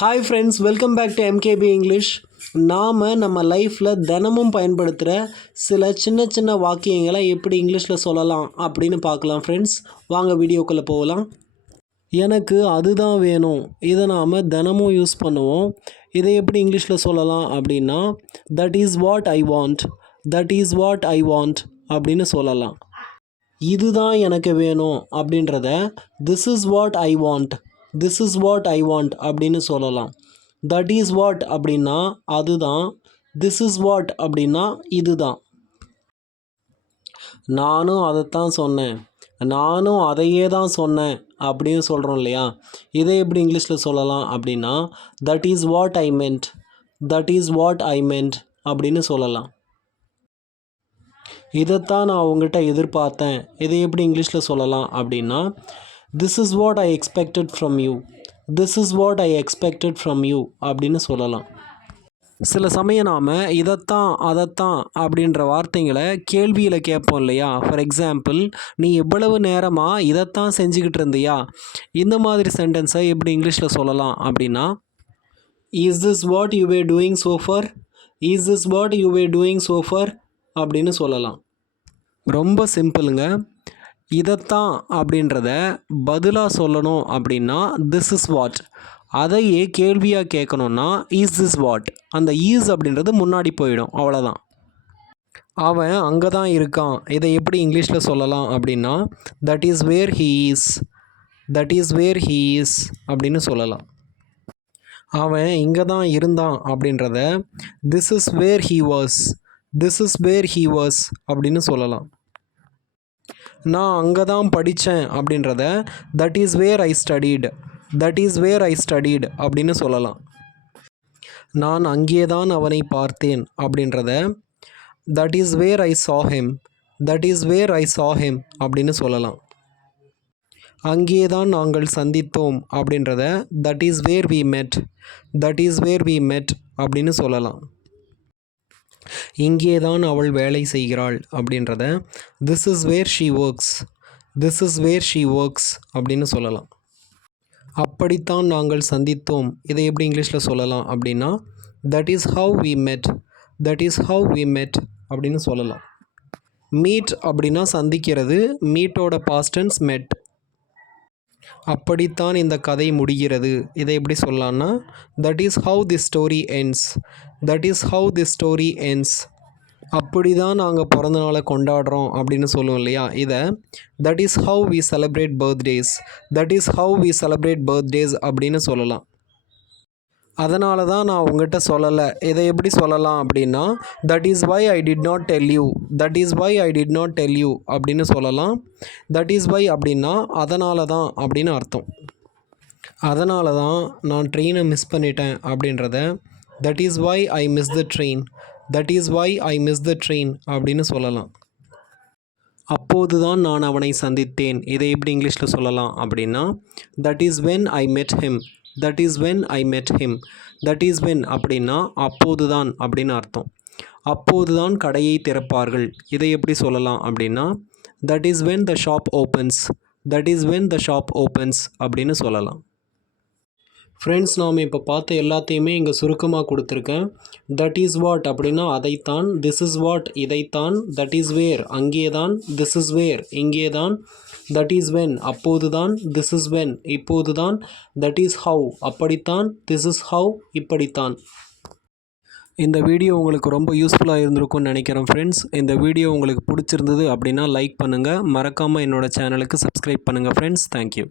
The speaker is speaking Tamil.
Hi friends welcome back to MKP English நாம் நம்ம லைஃப்பில் தினமும் பயன்படுத்துகிற சில சின்ன சின்ன வாக்கியங்களை எப்படி இங்கிலீஷில் சொல்லலாம் அப்படின்னு பார்க்கலாம் ஃப்ரெண்ட்ஸ் வாங்க வீடியோக்குள்ளே போகலாம். எனக்கு அதுதான் வேணும். இதை நாம் தினமும் யூஸ் பண்ணுவோம். இதை எப்படி இங்கிலீஷில் சொல்லலாம் அப்படின்னா that is what I want that is what I want அப்படின்னு சொல்லலாம். இதுதான் எனக்கு வேணும் அப்படின்றத this is what I want this is what I want அப்படின்னு சொல்லலாம். தட் இஸ் வாட் அப்படின்னா அதுதான். திஸ் இஸ் வாட் அப்படின்னா இதுதான். நானும் அதைத்தான் சொன்னேன். நானும் அதையே தான் சொன்னேன் அப்படின்னு சொல்கிறோம் இல்லையா? இதை எப்படி இங்கிலீஷில் சொல்லலாம் அப்படின்னா that is what I meant that is what I meant அப்படின்னு சொல்லலாம். இதைத்தான் நான் உங்ககிட்ட எதிர்பார்த்தேன். இதை எப்படி இங்கிலீஷில் சொல்லலாம் அப்படின்னா this is what I expected from you this is what I expected from you அப்படின்னு சொல்லலாம். சில சமயம் நாம் இதைத்தான் அதைத்தான் அப்படின்ற வார்த்தைங்களை கேள்வியில் கேட்போம் இல்லையா? ஃபார் எக்ஸாம்பிள் நீ எவ்வளவு நேரமாக இதைத்தான் செஞ்சுக்கிட்டு இருந்தியா? இந்த மாதிரி சென்டென்ஸை எப்படி இங்கிலீஷில் சொல்லலாம் அப்படின்னா is this what you were doing so far is this what you were doing so far அப்படின்னு சொல்லலாம். ரொம்ப சிம்பிளுங்க. இதைத்தான் அப்படின்றத பதிலாக சொல்லணும் அப்படின்னா திஸ் இஸ் வாட் அதையே கேள்வியாக கேட்கணுன்னா இஸ் திஸ் வாட் அந்த ஈஸ் அப்படின்றது முன்னாடி போயிடும். அவ்வளோதான் அவன் அங்கே தான் இருக்கான். இதை எப்படி இங்கிலீஷில் சொல்லலாம் அப்படின்னா that is where he is that is where he is அப்படின்னு சொல்லலாம். அவன் இங்கே தான் இருந்தான் அப்படின்றத this is where he was this is where he was அப்படின்னு சொல்லலாம். நான் அங்கே தான் படித்தேன் அப்படின்றத that is where I studied that is where I studied அப்படின்னு சொல்லலாம். நான் அங்கே தான் அவனை பார்த்தேன் அப்படின்றத that is where I saw him that is where I saw him அப்படின்னு சொல்லலாம். அங்கே தான் நாங்கள் சந்தித்தோம் அப்படின்றத that is where we met that is where we met அப்படின்னு சொல்லலாம். இங்கே தான் அவள் வேலை செய்கிறாள் அப்படின்றத this is where she works this is where she works அப்படின்னு சொல்லலாம். அப்படித்தான் நாங்கள் சந்தித்தோம். இதை எப்படி இங்கிலீஷில் சொல்லலாம் அப்படின்னா that is how we met that is how we met அப்படின்னு சொல்லலாம். மீட் அப்படின்னா சந்திக்கிறது மீட்டோட பாஸ்டன்ஸ் மெட் அப்படித்தான் இந்த கதை முடிகிறது. இதை எப்படி சொல்லலான்னா that is how the story ends that is how the story ends அப்படி தான் நாங்கள் பிறந்த நாளை கொண்டாடுறோம் அப்படின்னு சொல்லுவோம் இல்லையா? இதை that is how we celebrate birthdays that is how we celebrate birthdays அப்படின்னு சொல்லலாம். அதனால தான் நான் உங்ககிட்ட சொல்லலை. இதை எப்படி சொல்லலாம் அப்படின்னா that is why I did not tell you that is why I did not tell you அப்படின்னு சொல்லலாம். தட் இஸ் வை அப்படின்னா அதனால தான் அப்படின்னு அர்த்தம். அதனால தான் நான் ட்ரெயினை மிஸ் பண்ணிட்டேன் அப்படின்றத that is why I miss the train that is why I miss the train அப்படின்னு சொல்லலாம். அப்போது தான் நான் அவனை சந்தித்தேன். இதை எப்படி இங்கிலீஷில் சொல்லலாம் அப்படின்னா that is when I met him that is when I met him that is when அப்படின்னா அப்போது தான் அப்படின்னு அர்த்தம். அப்போது தான் கடையை திறப்பார்கள். இதை எப்படி சொல்லலாம் அப்படின்னா that is when the shop opens that is when the shop opens அப்படின்னு சொல்லலாம். ஃப்ரெண்ட்ஸ் நாம் இப்போ பார்த்த எல்லாத்தையுமே இங்கே சுருக்கமாக கொடுத்துருக்கேன். தட் இஸ் வாட் அப்படின்னா அதைத்தான் திஸ் இஸ் வாட் இதைத்தான் தட் இஸ் வேர் அங்கே தான் திஸ் இஸ் வேர் இங்கே தான் தட் இஸ் வென் அப்போது தான் திஸ் இஸ் வென் இப்போது தான் தட் இஸ் ஹவ் அப்படித்தான் திஸ் இஸ் ஹவ் இப்படித்தான். இந்த வீடியோ உங்களுக்கு ரொம்ப யூஸ்ஃபுல்லாக இருந்திருக்கும்னு நினைக்கிறேன் ஃப்ரெண்ட்ஸ் இந்த வீடியோ உங்களுக்கு பிடிச்சிருந்தது அப்படின்னா லைக் பண்ணுங்கள் மறக்காமல் என்னோடய சேனலுக்கு சப்ஸ்கிரைப் பண்ணுங்கள் ஃப்ரெண்ட்ஸ் தேங்க்யூ